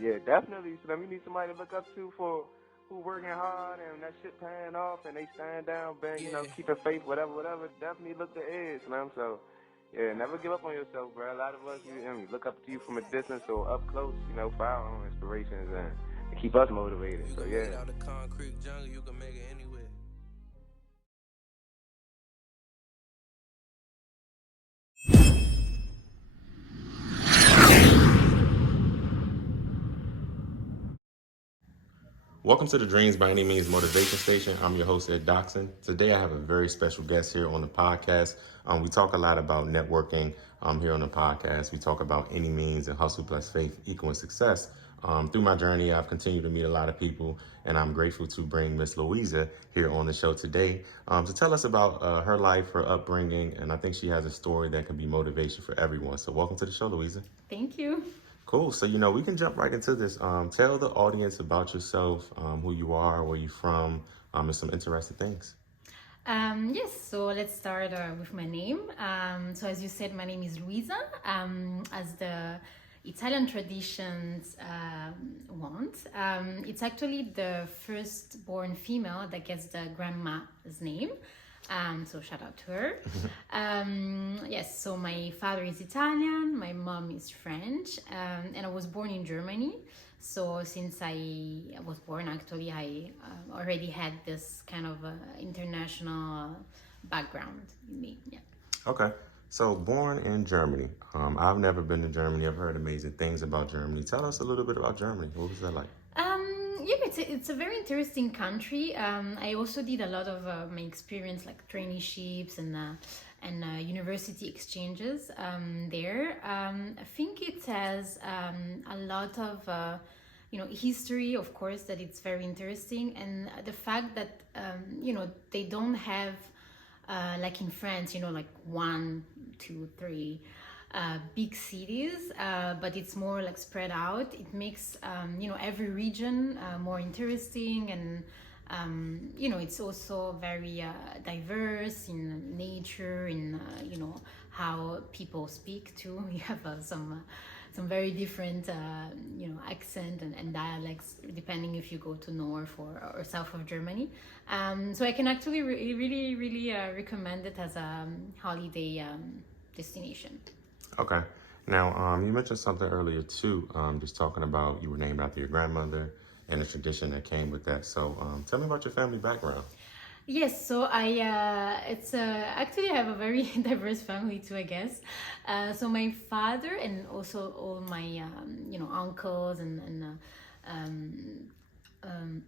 Yeah, definitely. So then we need somebody to look up to for who working hard and that shit paying off and they stand down, bang, keeping faith, whatever. Definitely look to Ed, So yeah, never give up on yourself, bro. A lot of us, look up to you from a distance or up close, for our own inspirations and keep us motivated. So yeah. Out the concrete jungle, you can make it anywhere. Welcome to the Dreams by Any Means Motivation Station. I'm your host, Ed Doxson. Today I have a very special guest here on the podcast. We talk a lot about networking here on the podcast. We talk about any means and hustle plus faith equaling success. Through my journey, I've continued to meet a lot of people, and I'm grateful to bring Miss Luisa here on the show today to tell us about her life, her upbringing, and I think she has a story that can be motivation for everyone. So welcome to the show, Luisa. Thank you. Cool. So, we can jump right into this. Tell the audience about yourself, who you are, where you're from, and some interesting things. Yes, so let's start with my name. So as you said, my name is Luisa. As the Italian traditions want, it's actually the firstborn female that gets the grandma's name. So shout out to her. Yes, so my father is Italian, my mom is French, and I was born in Germany. So since I was born, actually, I already had this kind of international background in me. Yeah. Okay. So born in Germany. I've never been to Germany. I've heard amazing things about Germany. Tell us a little bit about Germany. What was that like? Yeah, it's a very interesting country. I also did a lot of my experience, like traineeships and university exchanges there. I think it has a lot of history, of course, that it's very interesting, and the fact that they don't have like in France, like 1, 2, 3 big cities, but it's more like spread out. It makes every region more interesting, and it's also very diverse in nature, in how people speak too. You have some very different accent and dialects depending if you go to north or south of Germany. So I can actually really recommend it as a holiday destination. Okay. Now, you mentioned something earlier too, just talking about you were named after your grandmother and the tradition that came with that. So tell me about your family background. Yes, so actually I have a very diverse family too, I guess. So my father and also all my uncles and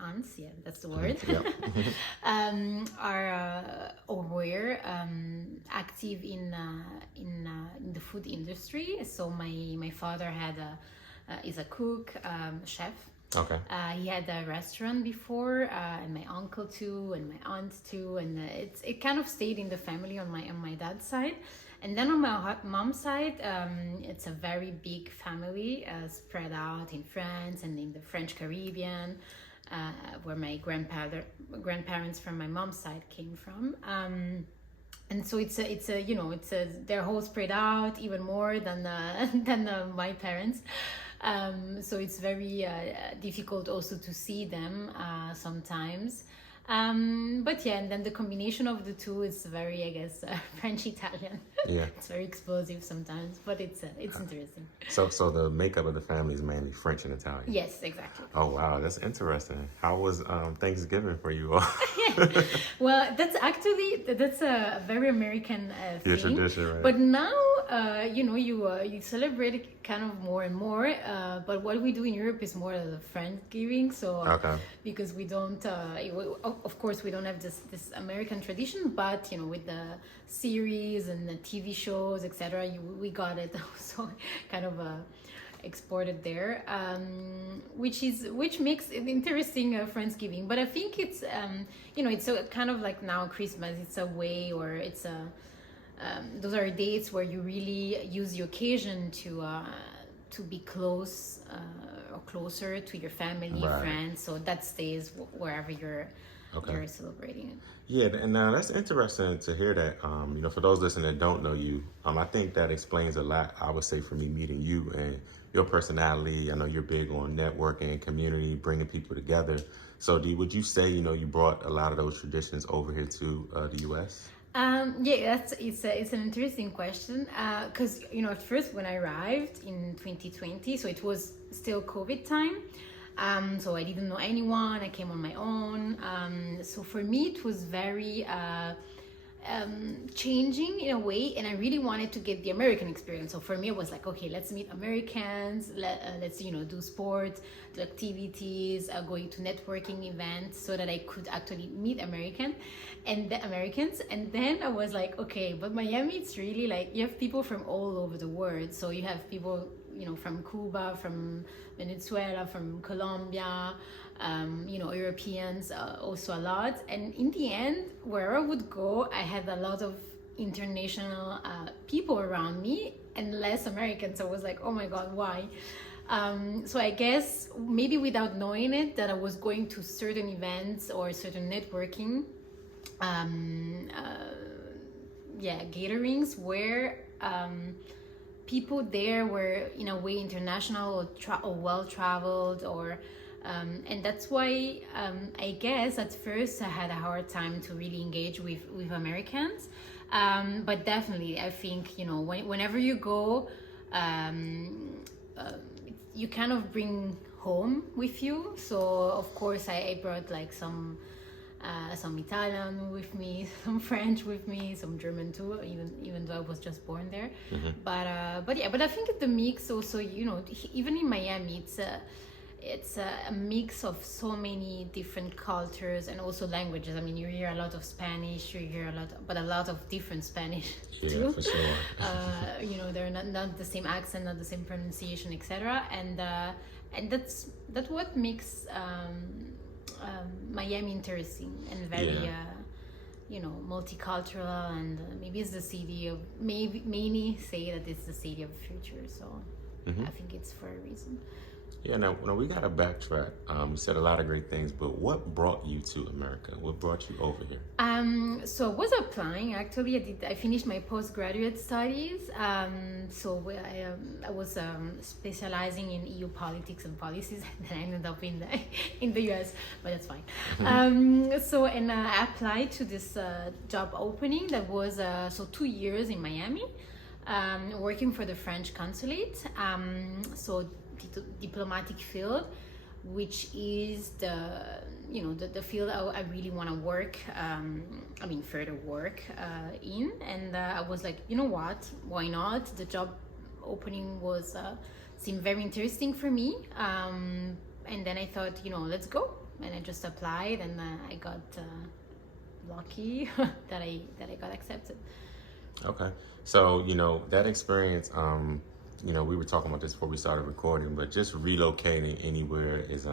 aunts, yeah, that's the word, are or were active in the food industry. So my father is a cook, chef. Okay. He had a restaurant before, and my uncle too, and my aunt too, and it kind of stayed in the family on my dad's side. And then on my mom's side, it's a very big family spread out in France and in the French Caribbean, where my grandparents from my mom's side came from. And so they're all spread out even more than my parents. So it's very difficult also to see them sometimes. But yeah, and then the combination of the two is very, I guess, French-Italian. Yeah. It's very explosive sometimes, but it's interesting. So the makeup of the family is mainly French and Italian. Yes, exactly. Oh wow, that's interesting. How was Thanksgiving for you all? Well, that's a very American Your thing. tradition, right? But now, you celebrate it kind of more and more. But what we do in Europe is more of the Friendsgiving. So because we don't, of course, we don't have this American tradition. But with the series and the TV shows, etc., we got it also kind of exported there, which makes it interesting Friendsgiving. But I think it's it's a kind of like now Christmas. It's a way, or it's a those are dates where you really use the occasion to be close or closer to your family, right. friends. So that stays wherever you're celebrating it. Yeah, and now that's interesting to hear that. For those listening that don't know you, I think that explains a lot. I would say for me meeting you and your personality. I know you're big on networking, community, bringing people together. So would you say, you brought a lot of those traditions over here to the U.S.? Yeah, it's an interesting question because at first when I arrived in 2020, so it was still COVID time, so I didn't know anyone. I came on my own. So for me, it was very changing in a way, and I really wanted to get the American experience. So for me, it was like, okay, let's meet Americans. Let's do sports, do activities, going to networking events, so that I could actually meet Americans. And then I was like, okay, but Miami, it's really like you have people from all over the world. So you have people from Cuba, from Venezuela, from Colombia, Europeans also a lot. And in the end, wherever I would go, I had a lot of international people around me and less Americans. So I was like, oh my God, why? So I guess maybe without knowing it, that I was going to certain events or certain networking gatherings where people there were in a way international or well-traveled, or and that's why I guess at first I had a hard time to really engage with Americans, but definitely I think whenever you go, you kind of bring home with you. So of course I brought like some Italian with me, some French with me, some German too, even though I was just born there. But I think the mix also, even in Miami, it's a mix of so many different cultures and also languages. I mean, you hear a lot of Spanish, you hear a lot of different Spanish too. Yeah, for sure. They're not the same accent, not the same pronunciation, etc. And that's what makes Miami interesting and very multicultural, and maybe it's the city of many say that it's the city of the future. So I think it's for a reason. Yeah, now we got to backtrack. You said a lot of great things, but what brought you to America? What brought you over here? So I was applying, actually. I finished my postgraduate studies. So I was specializing in EU politics and policies, and then I ended up in the US, but that's fine. And I applied to this job opening that was 2 years in Miami, working for the French consulate. Diplomatic field, which is the field I really want to work, further work in. And I was like, you know what, why not? The job opening seemed very interesting for me, and then I thought, let's go. And I just applied, and I got lucky that I got accepted. Okay, so that experience, we were talking about this before we started recording, but just relocating anywhere is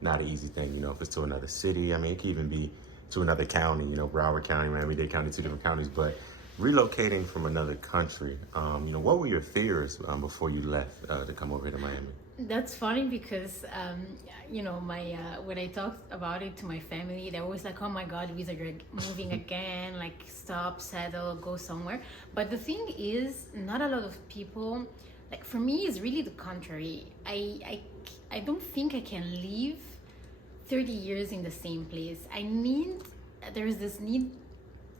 not an easy thing. If it's to another city, it can even be to another county, Broward County, Miami-Dade County, two different counties, but relocating from another country, what were your fears before you left to come over here to Miami? That's funny because, when I talked about it to my family, they were always like, oh my God, Luisa, you're moving again, like stop, settle, go somewhere. But the thing is, not a lot of people, like for me, it's really the contrary. I don't think I can live 30 years in the same place. There is this need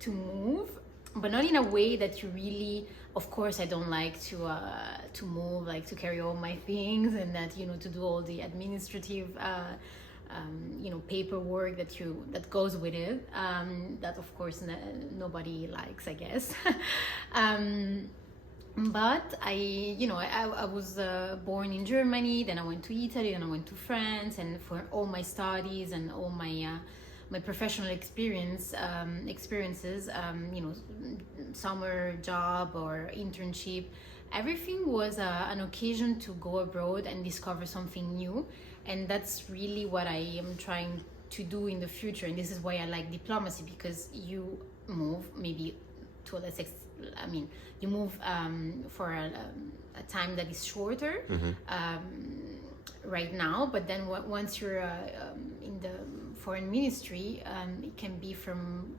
to move, but not in a way that you really, of course, I don't like to move, like to carry all my things, and that, to do all the administrative, paperwork that goes with it. That of course nobody likes, I guess. But I was born in Germany, then I went to Italy, then I went to France, and for all my studies and all my professional experiences, summer job or internship, everything was an occasion to go abroad and discover something new. And that's really what I am trying to do in the future. And this is why I like diplomacy, because you move maybe to you move for a time that is shorter right now, but then once you're in the foreign ministry, it can be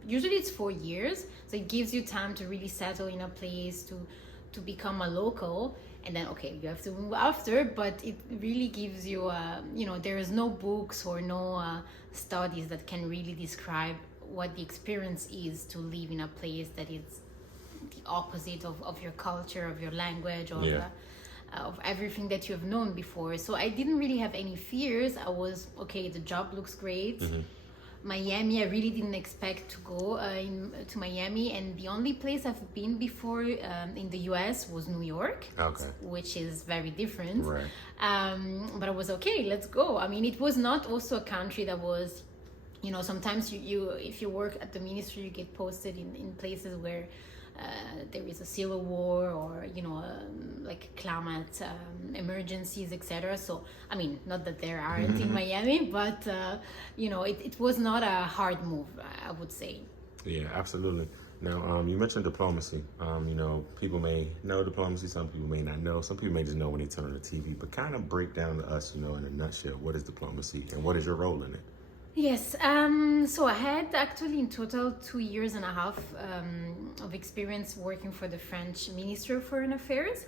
usually it's 4 years, so it gives you time to really settle in a place, to become a local, and then okay, you have to move after. But it really gives you, there is no books or no studies that can really describe what the experience is to live in a place that is the opposite of your culture, of your language, of everything that you have known before. So I didn't really have any fears. I was okay, the job looks great. Miami, I really didn't expect to go to Miami, and the only place I've been before in the US was New York, which is very different. Right. But I was okay, let's go. I mean, it was not also a country that was, sometimes you if you work at the ministry, you get posted in places where there is a civil war or like climate emergencies, etc. So I mean, not that there aren't in Miami, but it was not a hard move, I would say. Yeah, absolutely. Now, you mentioned diplomacy. People may know diplomacy, some people may not know. Some people may just know when they turn on the TV, but kind of break down to us, in a nutshell, what is diplomacy and what is your role in it? Yes, so I had actually in total 2 years and a half of experience working for the French Ministry of Foreign Affairs.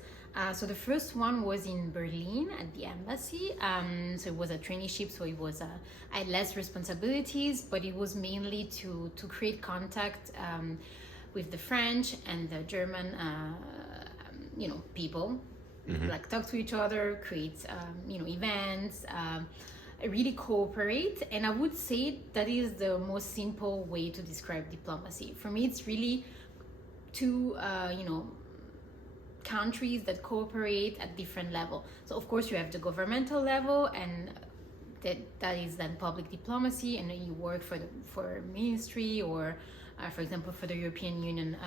So the first one was in Berlin at the embassy. So it was a traineeship, so it was I had less responsibilities, but it was mainly to create contact with the French and the German, people, like talk to each other, create, events. Really cooperate, and I would say that is the most simple way to describe diplomacy. For me, it's really two countries that cooperate at different level. So of course you have the governmental level, and that is then public diplomacy, and then you work for ministry or for example for the European Union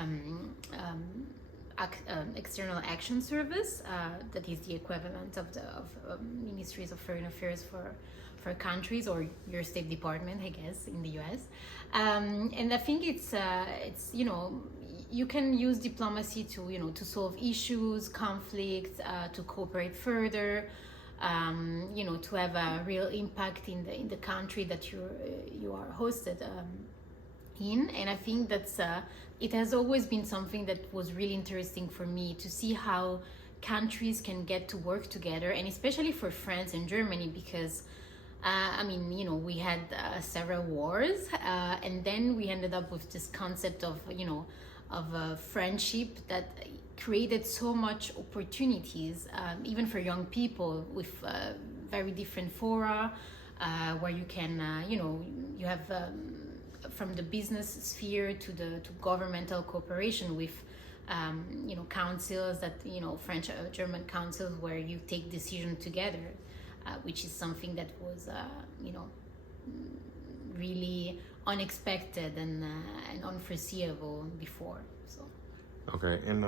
External Action Service, that is the equivalent of ministries of foreign affairs for countries, or your State Department, I guess, in the US. And I think it's you can use diplomacy to solve issues, conflicts, to cooperate further, to have a real impact in the country that you are hosted in. And I think that's it has always been something that was really interesting for me, to see how countries can get to work together, and especially for France and Germany, because we had several wars, and then we ended up with this concept of friendship that created so much opportunities, even for young people, with very different fora, where you can, you have from the business sphere to governmental cooperation with councils that French German councils, where you take decisions together, which is something that was really unexpected and unforeseeable before. So okay, and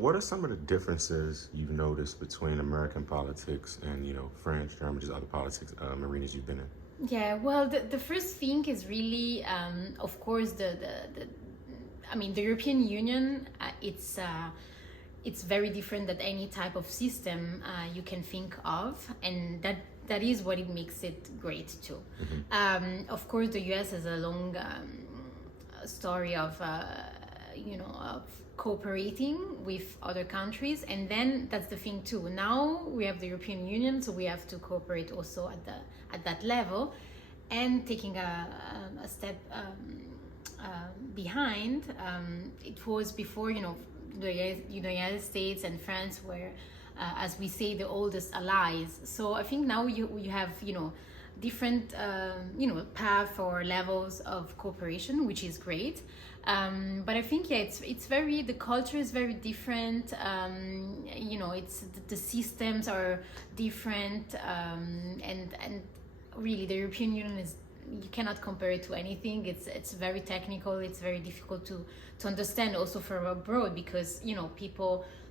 what are some of the differences you've noticed between American politics and French, German, just other politics arenas you've been in? Yeah, well, the first thing is really, of course, the European Union. It's very different than any type of system you can think of, and that is what it makes it great too. Of course, the US has a long story of of cooperating with other countries, and then that's the thing too. Now we have the European Union, so we have to cooperate also at that level, and taking a step behind. It was before, the United States and France were, as we say, the oldest allies. So I think now you have different path or levels of cooperation, which is great. But I think it's very, the culture is very different. It's the systems are different, and really the European Union is, you cannot compare it to anything. It's very technical. It's very difficult to understand also from abroad, because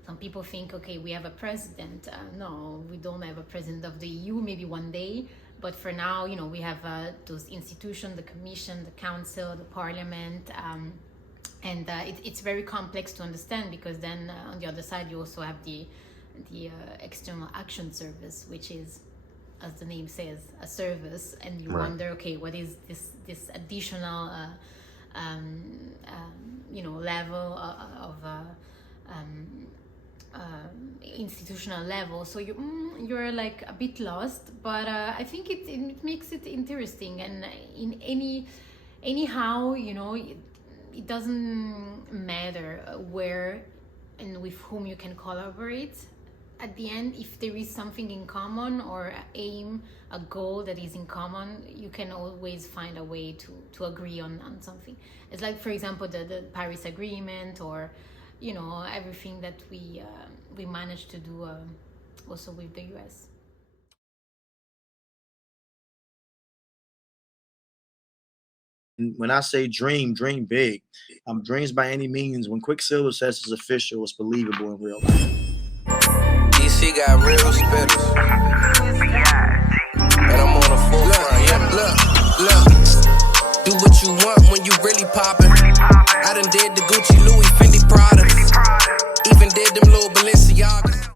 some people think, okay, we have a president. No, we don't have a president of the EU. Maybe one day, but for now, we have those institutions: the Commission, the Council, the Parliament, and it's very complex to understand, because then on the other side you also have the External Action Service, which is, as the name says, a service, and you wonder, okay, what is this additional level of institutional level, so you're like a bit lost. But I think it makes it interesting, and anyhow, it doesn't matter where and with whom you can collaborate. At the end, if there is something in common, or a goal that is in common, you can always find a way to agree on something. It's like, for example, the Paris Agreement, or everything that we managed to do also with the US. When I say dream big. Dreams by any means. When Quicksilver says it's official, it's believable in real life. DC got real spitters, and I'm on the forefront. Yeah, look. Do what you want when you really poppin'. I done did the